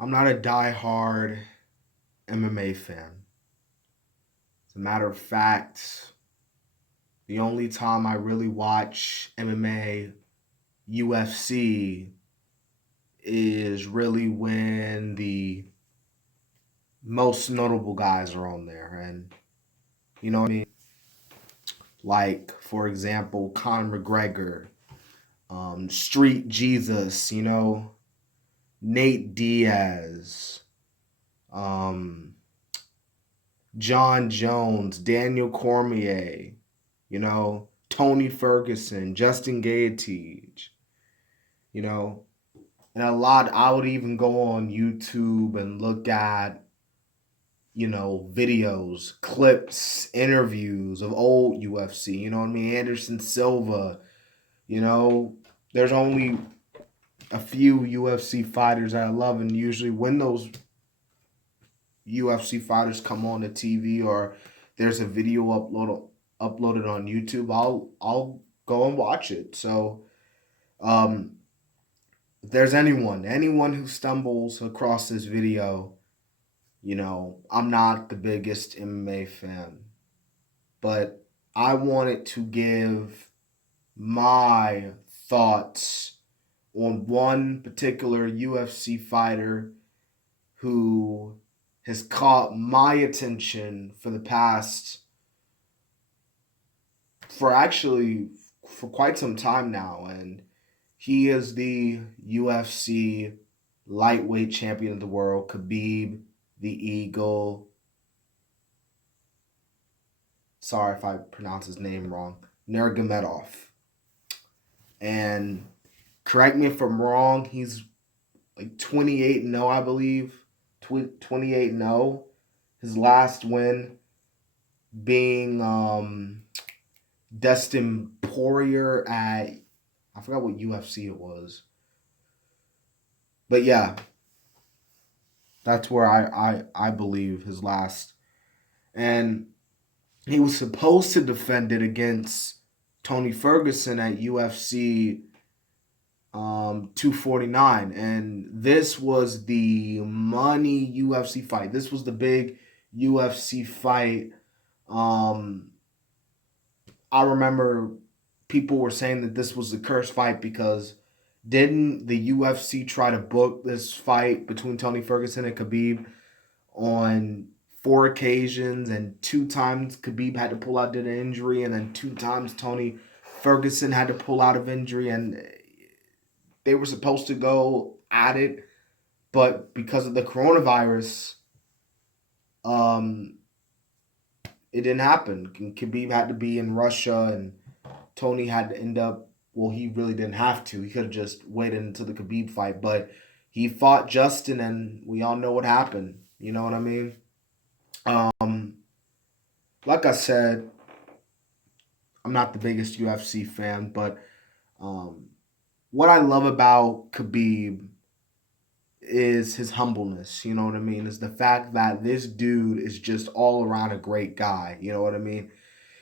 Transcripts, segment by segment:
I'm not a diehard MMA fan. As a matter of fact, the only time I really watch MMA, UFC, is really when the most notable guys are on there. And you know what I mean? Like, for example, Conor McGregor, Street Jesus, Nate Diaz, um, John Jones, Daniel Cormier, Tony Ferguson, Justin Gaethje, you know, and a lot. I would even go on YouTube and look at, videos, clips, interviews of old UFC. You know what I mean? Anderson Silva. You know, there's only a few UFC fighters that I love, and usually when those UFC fighters come on the TV or there's a video uploaded on YouTube, I'll go and watch it. So, um, if there's anyone who stumbles across this video, I'm not the biggest MMA fan, but I wanted to give my thoughts on one particular UFC fighter who has caught my attention for quite some time now, and he is the UFC lightweight champion of the world, Khabib the Eagle. Sorry if I pronounce his name wrong. Nurmagomedov. And correct me if I'm wrong, he's like 28-0, I believe. 28-0. His last win being Dustin Poirier at, I forgot what UFC it was. But yeah, that's where I believe his last. And he was supposed to defend it against Tony Ferguson at UFC 249, and this was the money UFC fight. This was the big UFC fight. I remember people were saying that this was the cursed fight because didn't the UFC try to book this fight between Tony Ferguson and Khabib on four occasions, and two times Khabib had to pull out due to injury, and then two times Tony Ferguson had to pull out of injury, and they were supposed to go at it, but because of the coronavirus, um, it didn't happen. Khabib had to be in Russia, and Tony had to end up. Well, he really didn't have to. He could have just waited until the Khabib fight, but he fought Justin, and we all know what happened. You know what I mean? Um, like I said, I'm not the biggest UFC fan, but um, what I love about Khabib is his humbleness. You know what I mean? Is the fact that this dude is just all around a great guy. You know what I mean?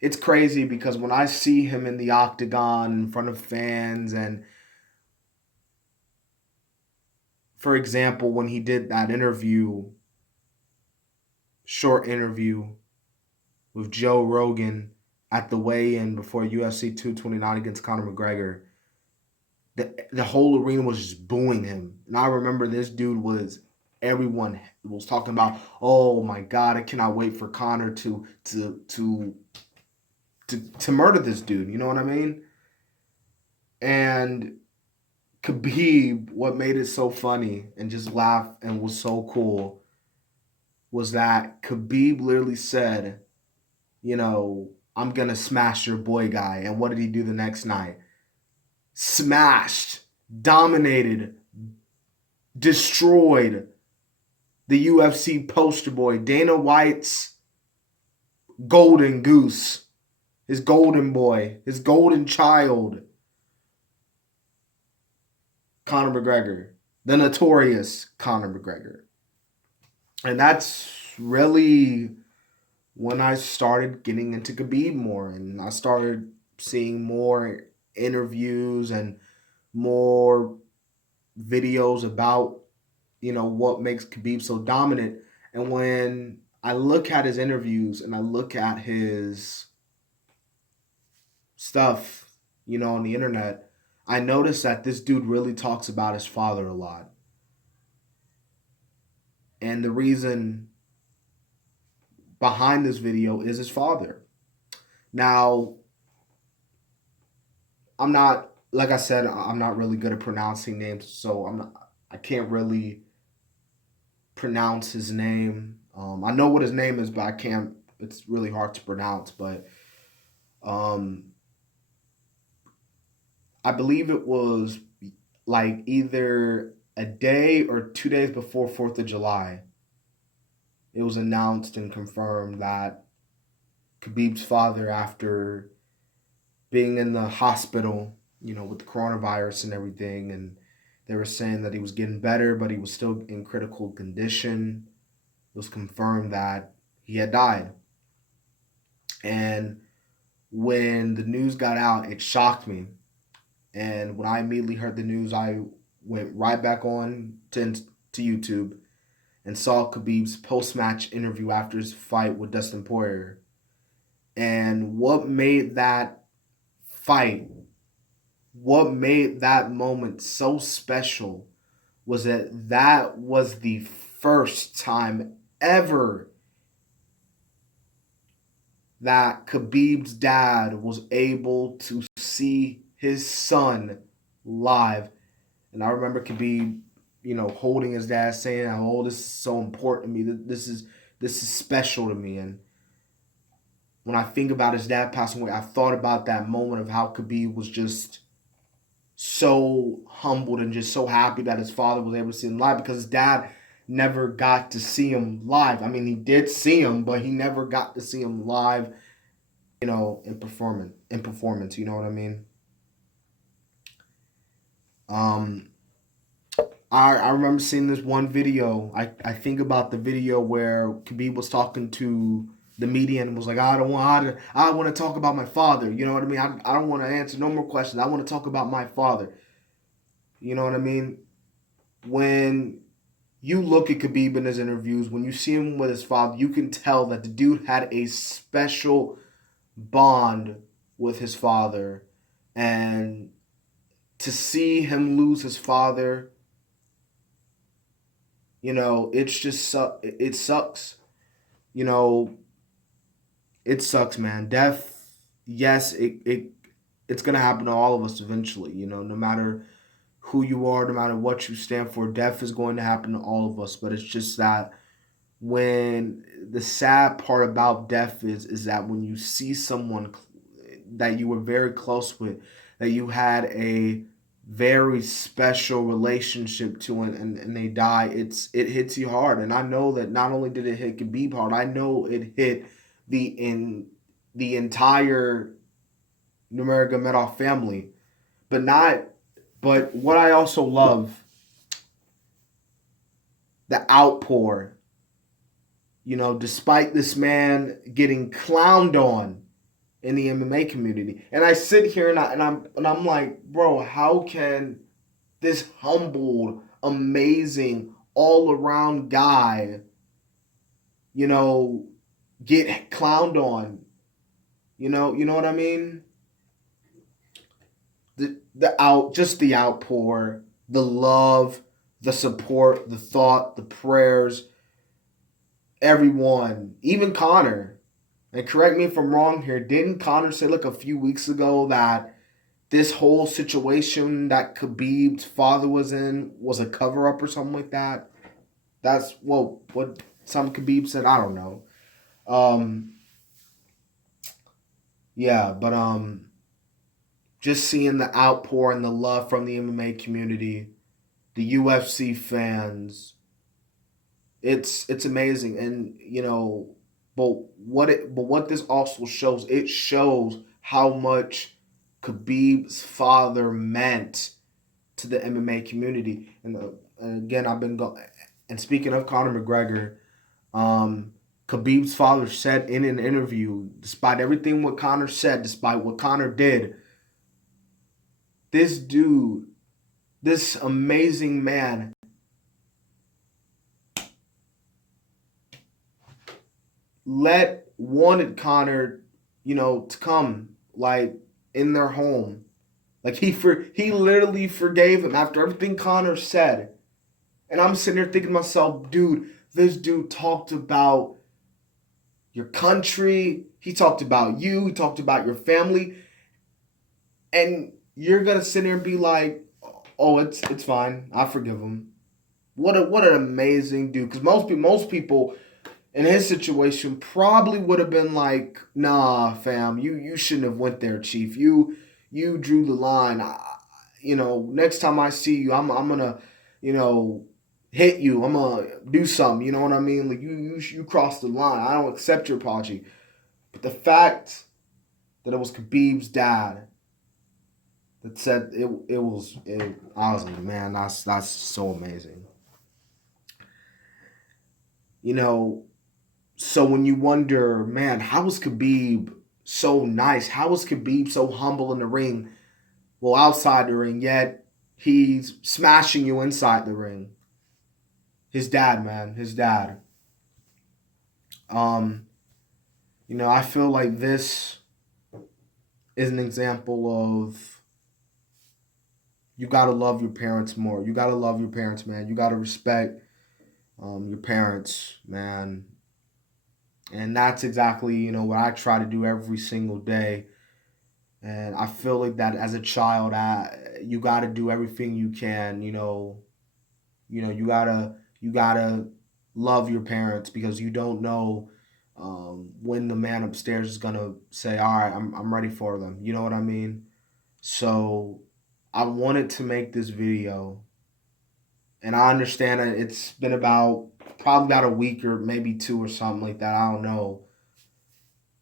It's crazy because when I see him in the octagon in front of fans, and for example, when he did that short interview with Joe Rogan at the weigh-in before UFC 229 against Conor McGregor, the whole arena was just booing him. And I remember this dude everyone was talking about, oh my God, I cannot wait for Conor to murder this dude. You know what I mean? And Khabib, what made it so funny and just laugh and was so cool was that Khabib literally said, I'm going to smash your boy guy. And what did he do the next night? Smashed, dominated, destroyed the UFC poster boy, Dana White's golden goose, his golden boy, his golden child, Conor McGregor, the notorious Conor McGregor. And that's really when I started getting into Khabib more, and I started seeing more interviews and more videos about what makes Khabib so dominant. And when I look at his interviews and I look at his stuff, on the internet, I notice that this dude really talks about his father a lot. And the reason behind this video is his father. Now, I'm not, like I said, I'm not really good at pronouncing names, so I can't really pronounce his name. I know what his name is, but I can't. It's really hard to pronounce. But um, I believe it was like either a day or 2 days before 4th of July. It was announced and confirmed that Khabib's father, after being in the hospital, with the coronavirus and everything, and they were saying that he was getting better, but he was still in critical condition. It was confirmed that he had died. And when the news got out, it shocked me. And when I immediately heard the news, I went right back on to YouTube and saw Khabib's post-match interview after his fight with Dustin Poirier. And what made that fight, what made that moment so special was that was the first time ever that Khabib's dad was able to see his son live. And I remember Khabib, holding his dad, saying, "Oh, this is so important to me. This is special to me." And when I think about his dad passing away, I thought about that moment of how Khabib was just so humbled and just so happy that his father was able to see him live, because his dad never got to see him live. I mean, he did see him, but he never got to see him live, in performance, you know what I mean? I remember seeing this one video. I think about the video where Khabib was talking to the media and was like, I want to talk about my father. You know what I mean? I don't want to answer no more questions. I want to talk about my father. You know what I mean? When you look at Khabib in his interviews, when you see him with his father, you can tell that the dude had a special bond with his father. And to see him lose his father, it's just it sucks. It sucks, man. Death, yes, it's gonna happen to all of us eventually. No matter who you are, no matter what you stand for, death is going to happen to all of us. But it's just that when the sad part about death is that when you see someone that you were very close with, that you had a very special relationship to, and they die, it hits you hard. And I know that not only did it hit Khabib hard, I know it hit the entire Nurmagomedov family. But what I also love, the outpour, despite this man getting clowned on in the MMA community. And I sit here and I'm like, bro, how can this humbled, amazing, all-around guy, get clowned on? You know what I mean? The outpour, the love, the support, the thought, the prayers, everyone, even Conor. And correct me if I'm wrong here, didn't Conor say like a few weeks ago that this whole situation that Khabib's father was in was a cover-up or something like that? That's what some Khabib said. I don't know. Yeah, but just seeing the outpour and the love from the MMA community, the UFC fans, it's amazing. And but what this also shows, it shows how much Khabib's father meant to the MMA community. And again, I've been going. And speaking of Conor McGregor, Khabib's father said in an interview, despite everything what Conor said, despite what Conor did, this dude, this amazing man, wanted Connor, to come like in their home. Like he literally forgave him after everything Connor said. And I'm sitting there thinking to myself, dude, this dude talked about your country, he talked about you, he talked about your family, and you're gonna sit there and be like, oh, it's fine, I forgive him. What an amazing dude. Because most people in his situation probably would have been like, nah, fam, you shouldn't have went there, chief. You drew the line. Next time I see you, I'm gonna, you know, hit you. I'm gonna do something. You know what I mean? Like you crossed the line. I don't accept your apology. But the fact that it was Khabib's dad that said I was like, man, that's so amazing. You know, so when you wonder, man, how was Khabib so nice? How was Khabib so humble in the ring? Well, outside the ring, yet he's smashing you inside the ring. His dad, man, his dad. Um, I feel like this is an example of you gotta love your parents more. You gotta love your parents, man. You gotta respect your parents, man. And that's exactly, what I try to do every single day. And I feel like that as a child, you got to do everything you can. You gotta love your parents because you don't know when the man upstairs is gonna say, "All right, I'm ready for them." You know what I mean? So I wanted to make this video, and I understand that it's been probably about a week or maybe two or something like that. I don't know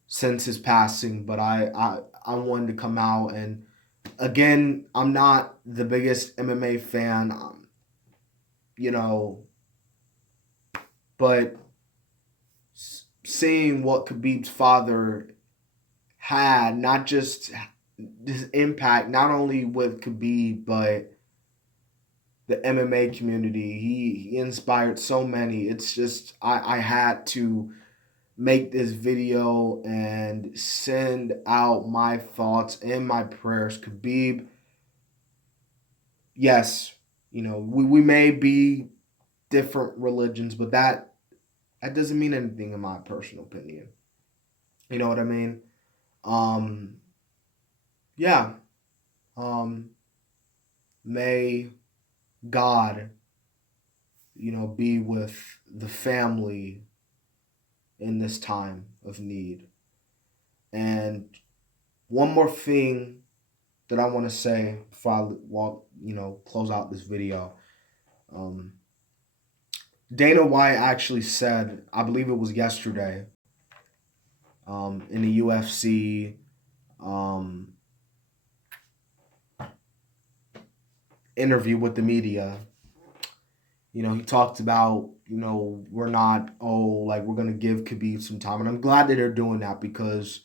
since his passing, but I wanted to come out and again, I'm not the biggest MMA fan, you know, but seeing what Khabib's father had, not just his impact, not only with Khabib, but the MMA community, he inspired so many. It's just, I had to make this video and send out my thoughts and my prayers. Khabib, yes, we may be different religions, but that doesn't mean anything in my personal opinion. You know what I mean? Um, yeah. Um, may God, be with the family in this time of need. And one more thing that I want to say before I close out this video. Um, Dana White actually said, I believe it was yesterday, in the UFC um, interview with the media. He talked about, we're not, like we're going to give Khabib some time. And I'm glad that they're doing that because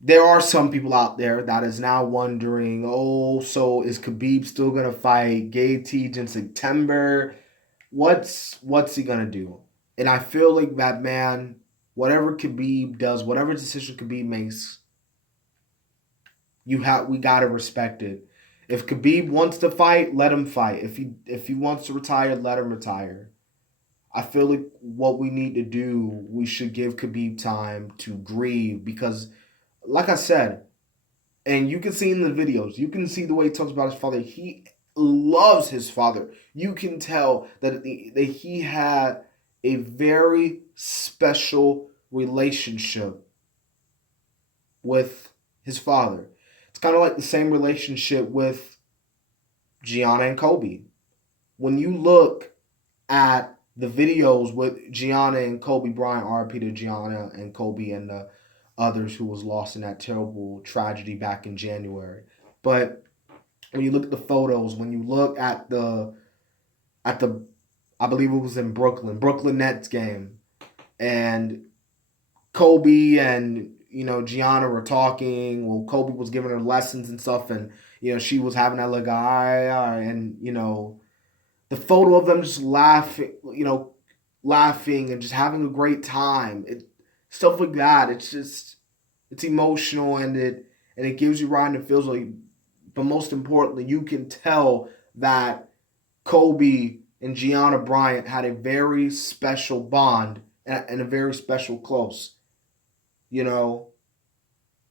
there are some people out there that is now wondering, so is Khabib still going to fight Gaethje in September? What's he going to do? And I feel like that, man, whatever Khabib does, whatever decision Khabib makes, we got to respect it. If Khabib wants to fight, let him fight. If he wants to retire, let him retire. I feel like what we need to do, we should give Khabib time to grieve because, like I said, and you can see in the videos, you can see the way he talks about his father. He loves his father. You can tell that he had a very special relationship with his father. It's kind of like the same relationship with Gianna and Kobe. When you look at the videos with Gianna and Kobe Bryant, RIP to Gianna and Kobe and the others who was lost in that terrible tragedy back in January. But when you look at the photos, when you look at the I believe it was in Brooklyn Nets game, and Kobe and Gianna were talking. Well, Kobe was giving her lessons and stuff, and she was having that look, and the photo of them just laughing, laughing and just having a great time. Stuff like that. It's emotional, and it gives you right and it feels like. But most importantly, you can tell that Kobe and Gianna Bryant had a very special bond and a very special close. You know,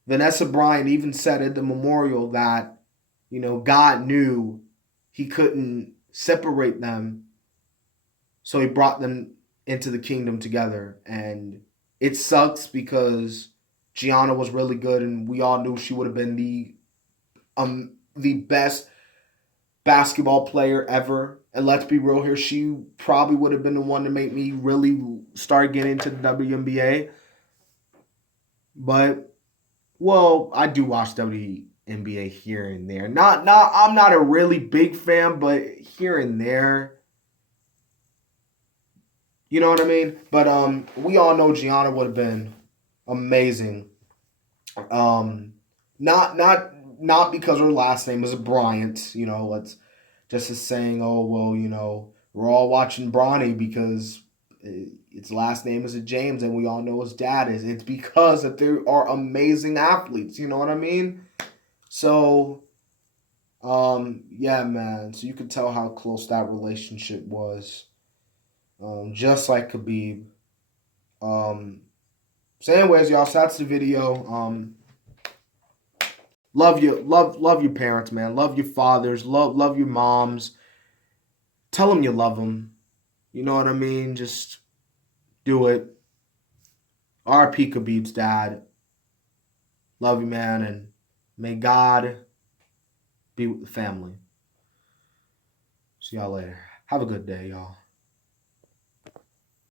Vanessa Bryant even said at the memorial that, God knew he couldn't separate them, so he brought them into the kingdom together. And it sucks because Gianna was really good, and we all knew she would have been the best basketball player ever. And let's be real here, she probably would have been the one to make me really start getting into the WNBA. But well, I do watch WNBA here and there. Not I'm not a really big fan, but here and there. You know what I mean? But we all know Gianna would have been amazing. Um not not not because her last name is Bryant, let's just as saying, oh well, we're all watching Bronny because its last name is a James, and we all know his dad is. It's because that there are amazing athletes. You know what I mean? So, yeah, man. So you could tell how close that relationship was, just like Khabib. Um, so, anyways, y'all. So that's the video. Love your parents, man. Love your fathers. Love your moms. Tell them you love them. You know what I mean? Just do it. R.P. Khabib's dad. Love you, man, and may God be with the family. See y'all later. Have a good day, y'all.